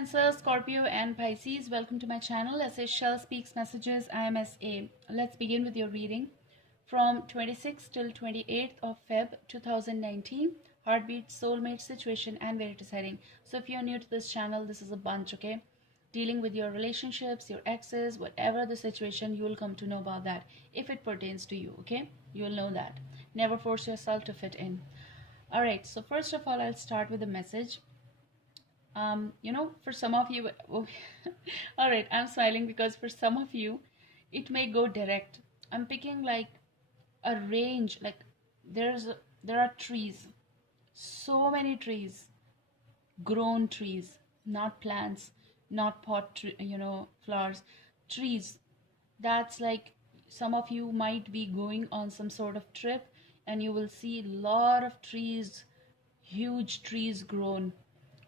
Cancer, Scorpio and Pisces, welcome to my channel. Shell Speaks Messages. I am SA. Let's begin with your reading from 26th till 28th of Feb 2019. Heartbeat, soulmate, situation and where it is heading. So if you're new to this channel, this is a bunch, okay? Dealing with your relationships, your exes, whatever the situation, you will come to know about that if it pertains to you, okay? You will know that. Never force yourself to fit in. All right, so first of all, I'll start with a message. For some of you, all right, I'm smiling because for some of you, it may go direct. I'm picking like a range, like there are trees, so many trees, grown trees, not plants, not flowers, trees. That's like some of you might be going on some sort of trip and you will see a lot of trees, huge trees grown,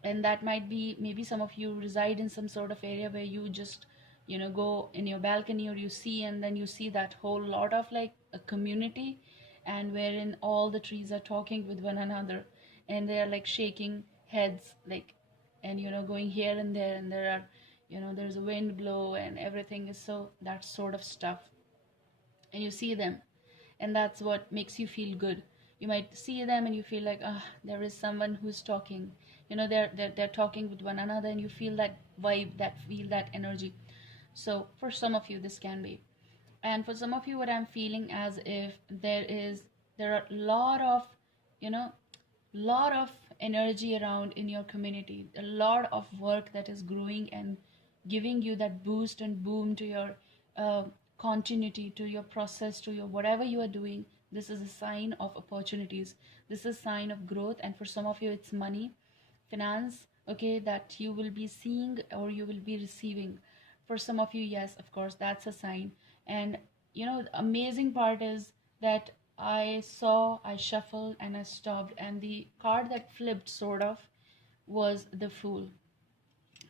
and that might be maybe some of you reside in some sort of area where you just go in your balcony or you see, and then you see that whole lot of like a community, and wherein all the trees are talking with one another and they are like shaking heads like, and going here and there, and there are there's a wind blow and everything is so that sort of stuff, and you see them, and that's what makes you feel good. You might see them and you feel like, there is someone who's talking, they're talking with one another, and you feel that vibe, that energy. So for some of you this can be, and for some of you what I'm feeling as if there are a lot of energy around in your community, a lot of work that is growing and giving you that boost and boom to your continuity, to your process, to your whatever you are doing. This is a sign of opportunities, this is a sign of growth, and for some of you it's money, finance, okay, that you will be seeing or you will be receiving. For some of you, yes, of course, that's a sign. And the amazing part is that I shuffled and I stopped, and the card that flipped sort of was the Fool.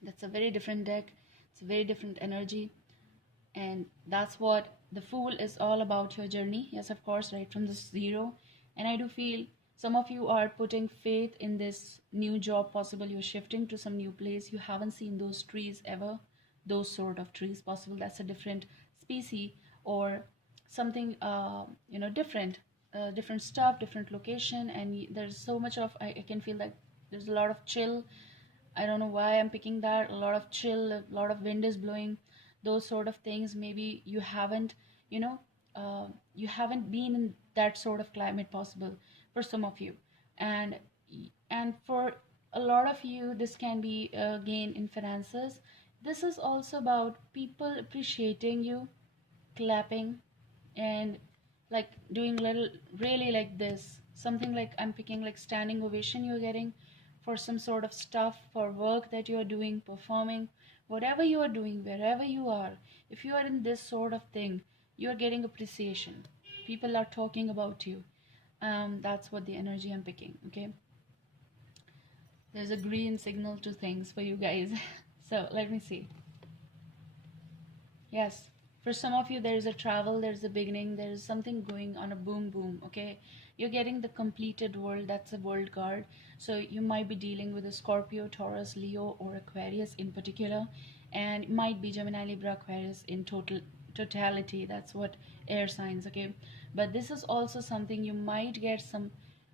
That's a very different deck, it's a very different energy, and that's what the Fool is all about. Your journey, yes, of course, right from the zero. And I do feel some of you are putting faith in this new job possible. You're shifting to some new place, you haven't seen those trees ever, those sort of trees possible. That's a different species or something different, different stuff, different location, and there's so much of I can feel like there's a lot of chill. I don't know why I'm picking that. A lot of chill, a lot of wind is blowing, those sort of things. Maybe you haven't you haven't been in that sort of climate possible for some of you, and for a lot of you this can be a gain in finances. This is also about people appreciating you, clapping, and like doing little really like this, something like I'm picking like standing ovation you're getting for some sort of stuff, for work that you are doing, performing, whatever you are doing, wherever you are. If you are in this sort of thing, you are getting appreciation, people are talking about you. That's what the energy I'm picking, okay? There's a green signal to things for you guys. So let me see. Yes, for some of you there is a travel, there's a beginning, there is something going on, a boom boom, okay? You're getting the completed world, that's a world card. So you might be dealing with a Scorpio, Taurus, Leo or Aquarius in particular, and it might be Gemini, Libra, Aquarius in totality. That's what air signs, okay? But this is also something you might get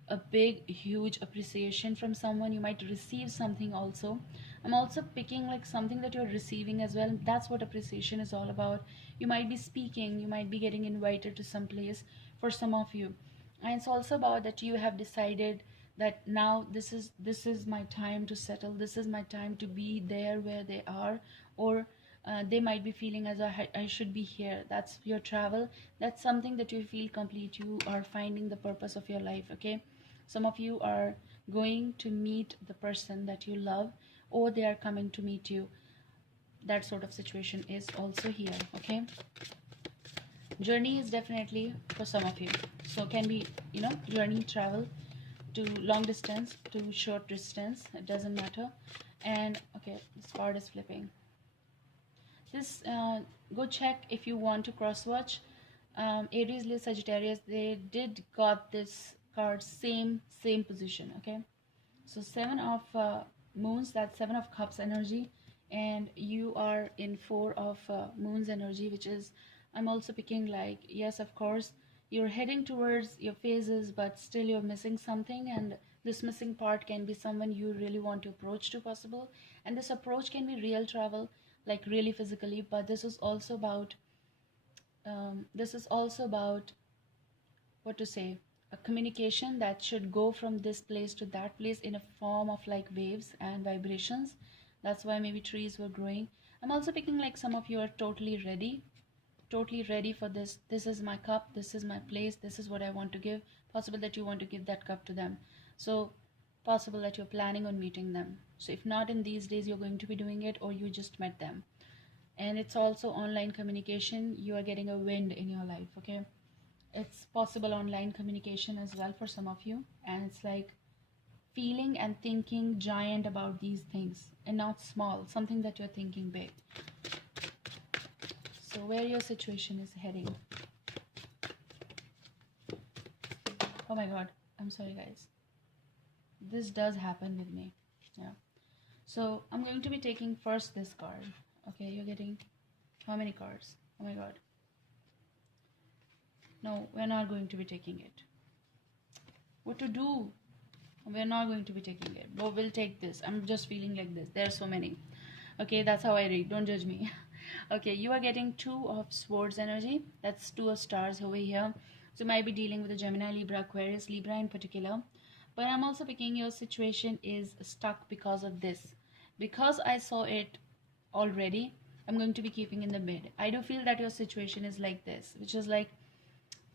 a big huge appreciation from someone. You might receive something also. I'm also picking like something that you're receiving as well. That's what appreciation is all about. You might be speaking, you might be getting invited to some place for some of you, and it's also about that you have decided that now this is my time to settle, this is my time to be there where they are, or they might be feeling as I should be here. That's your travel, that's something that you feel complete, you are finding the purpose of your life, okay? Some of you are going to meet the person that you love, or they are coming to meet you. That sort of situation is also here, okay? Journey is definitely for some of you, so can be journey, travel to long distance, to short distance, it doesn't matter. And okay, this card is flipping. This go check if you want to cross watch. Aries, Leo, Sagittarius, they did got this card same position, okay? So 7 of moons, that's 7 of cups energy. and you are in 4 of moon's energy, which is, I'm also picking like, yes, of course, you're heading towards your phases, but still you're missing something, and this missing part can be someone you really want to approach to possible, and this approach can be real travel, like really physically, but this is also about what to say, a communication that should go from this place to that place in a form of like waves and vibrations. That's why maybe trees were growing. I'm also picking like some of you are totally ready for this. This is my cup, this is my place, this is what I want to give. Possible that you want to give that cup to them. So possible that you're planning on meeting them. So if not in these days, you're going to be doing it, or you just met them. And it's also online communication. You are getting a wind in your life, okay? It's possible online communication as well for some of you, and it's like feeling and thinking giant about these things and not small, something that you're thinking big. So where your situation is heading. Oh my god, I'm sorry guys, this does happen with me. Yeah, so I'm going to be taking first this card. Okay, you're getting how many cards? Oh my god, no, we're not going to be taking it. What to do? We're not going to be taking it. But we'll take this. I'm just feeling like this. There are so many. Okay, that's how I read. Don't judge me. Okay, you are getting 2 of Swords energy. That's 2 of Stars over here. So you might be dealing with a Gemini, Libra, Aquarius, Libra in particular. But I'm also picking your situation is stuck because of this. Because I saw it already, I'm going to be keeping in the mid. I do feel that your situation is like this, which is like,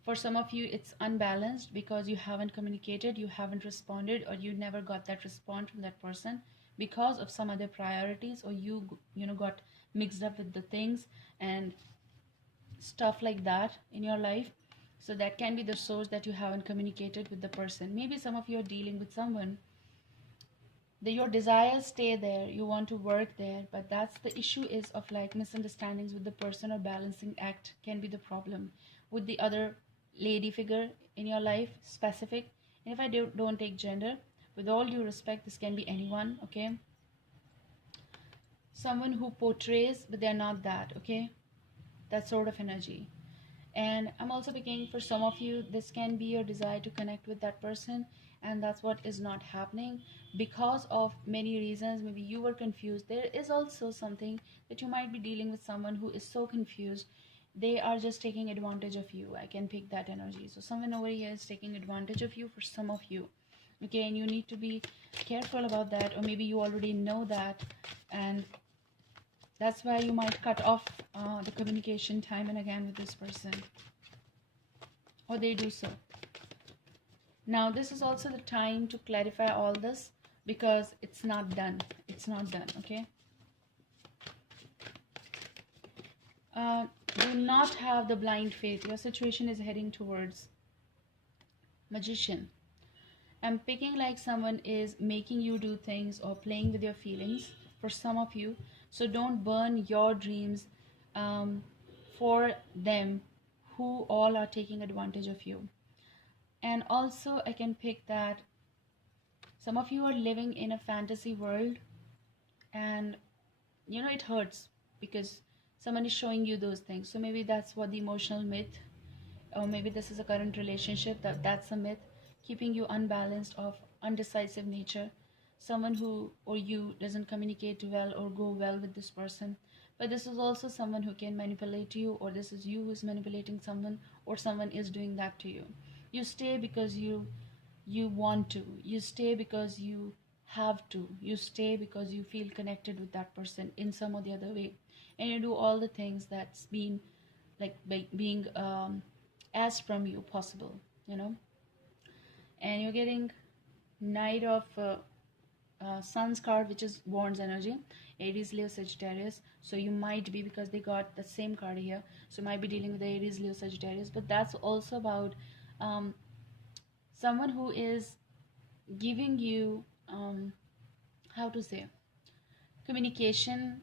for some of you, it's unbalanced because you haven't communicated, you haven't responded, or you never got that response from that person because of some other priorities, or you know got mixed up with the things and stuff like that in your life. So that can be the source that you haven't communicated with the person. Maybe some of you are dealing with someone that your desires stay there, you want to work there, but that's the issue is of like misunderstandings with the person, or balancing act can be the problem with the other lady figure in your life, specific. And if I don't take gender, with all due respect, this can be anyone, okay? Someone who portrays but they're not that, okay? That sort of energy. And I'm also picking for some of you, this can be your desire to connect with that person, and that's what is not happening because of many reasons. Maybe you were confused. There is also something that you might be dealing with someone who is so confused, they are just taking advantage of you. I can pick that energy. So someone over here is taking advantage of you for some of you, okay? And you need to be careful about that, or maybe you already know that, and that's why you might cut off the communication time and again with this person, or they do so. Now this is also the time to clarify all this, because it's not done, okay? Do not have the blind faith. Your situation is heading towards Magician. I'm picking like someone is making you do things or playing with your feelings for some of you. So don't burn your dreams for them, who all are taking advantage of you. And also I can pick that some of you are living in a fantasy world, and you know it hurts because someone is showing you those things. So maybe that's what the emotional myth, or maybe this is a current relationship that's a myth, keeping you unbalanced, of undecisive nature. Someone who or you doesn't communicate well or go well with this person. But this is also someone who can manipulate you, or this is you who is manipulating someone, or someone is doing that to you. You stay because you want to, you stay because you have to, you stay because you feel connected with that person in some or the other way, and you do all the things that's been like being asked from you possible, you know. And you're getting Knight of Sun's card, which is Wands energy, Aries, Leo, Sagittarius. So you might be, because they got the same card here, so you might be dealing with the Aries, Leo, Sagittarius. But that's also about someone who is giving you how to say, communication,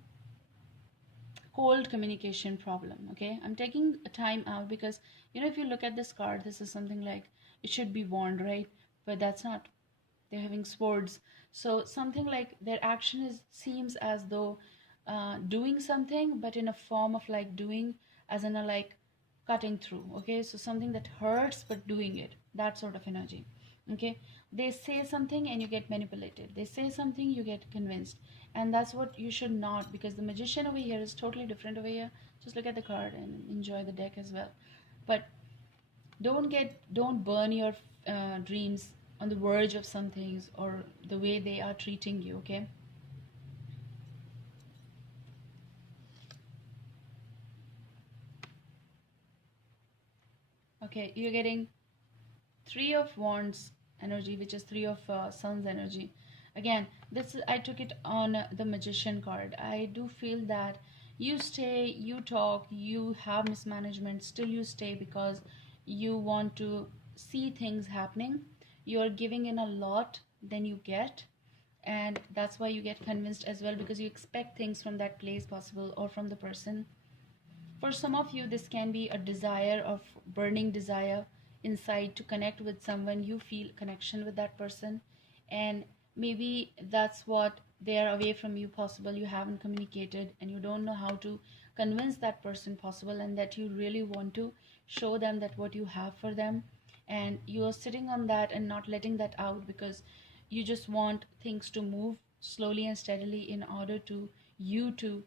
cold communication problem, okay? I'm taking a time out because, you know, if you look at this card, this is something like it should be Wand, right? But that's not. They're having swords. So something like their action is seems as though doing something, but in a form of like doing as in a like cutting through. Okay, so something that hurts but doing it, that sort of energy. Okay, they say something and you get manipulated, they say something, you get convinced, and that's what you should not, because the magician over here is totally different over here. Just look at the card and enjoy the deck as well. But don't burn your dreams on the verge of some things or the way they are treating you. Okay, okay, you're getting three of wands energy, which is three of suns energy. Again, this is, I took it on the magician card. I do feel that you stay, you talk, you have mismanagement, still you stay because you want to see things happening. You are giving in a lot than you get, and that's why you get convinced as well, because you expect things from that place possible or from the person. For some of you, this can be a desire of burning desire inside to connect with someone. You feel connection with that person, and maybe that's what they are away from you possible. You haven't communicated and you don't know how to convince that person possible, and that you really want to show them that what you have for them, and you are sitting on that and not letting that out because you just want things to move slowly and steadily in order to you to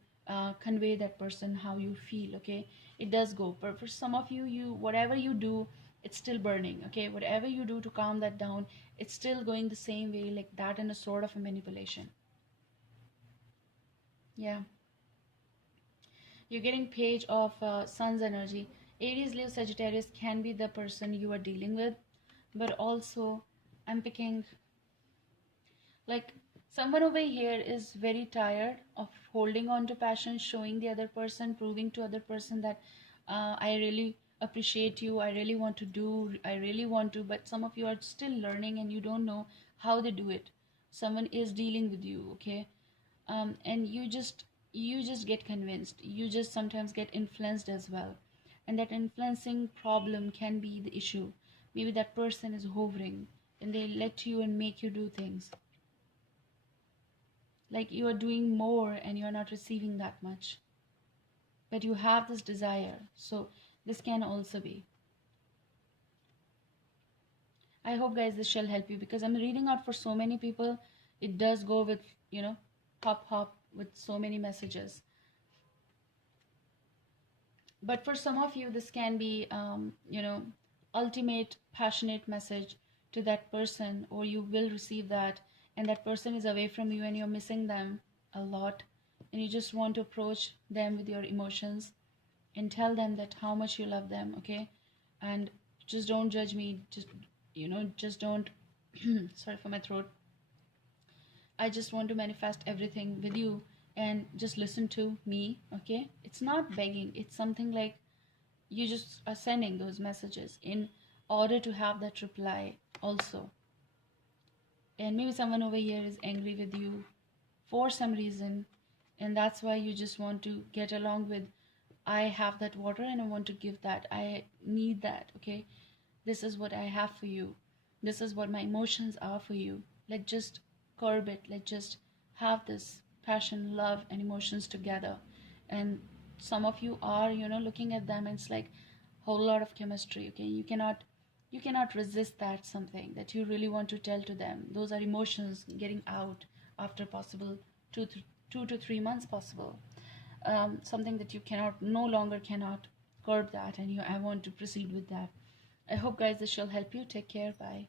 convey that person how you feel. Okay, it does go, but for some of you, you whatever you do, it's still burning. Okay, whatever you do to calm that down, it's still going the same way, like that, in a sort of a manipulation. Yeah, you're getting page of sun's energy. Aries, Leo, Sagittarius can be the person you are dealing with, but also I'm picking like someone over here is very tired of holding on to passion, showing the other person, proving to other person that I really appreciate you, I really want to do, I really want to, but some of you are still learning and you don't know how they do it. Someone is dealing with you. Okay, and you just get convinced, you just sometimes get influenced as well, and that influencing problem can be the issue. Maybe that person is hovering and they let you and make you do things like you are doing more and you're not receiving that much, but you have this desire. So this can also be. I hope guys this shall help you, because I'm reading out for so many people. It does go with, hop hop with so many messages. But for some of you, this can be ultimate passionate message to that person, or you will receive that, and that person is away from you and you're missing them a lot, and you just want to approach them with your emotions and tell them that how much you love them. Okay, and just don't judge me, just don't sorry for my throat. I just want to manifest everything with you, and just listen to me. Okay, it's not begging, it's something like you just are sending those messages in order to have that reply also. And maybe someone over here is angry with you for some reason, and that's why you just want to get along with, I have that water and I want to give that, I need that. Okay, this is what I have for you, this is what my emotions are for you. Let's just curb it, let's just have this passion, love and emotions together. And some of you are looking at them and it's like whole lot of chemistry. Okay, you cannot resist that, something that you really want to tell to them. Those are emotions getting out after possible 2 to 3 months possible. Something that you cannot, no longer cannot curb that, and I want to proceed with that. I hope guys this shall help you. Take care. Bye.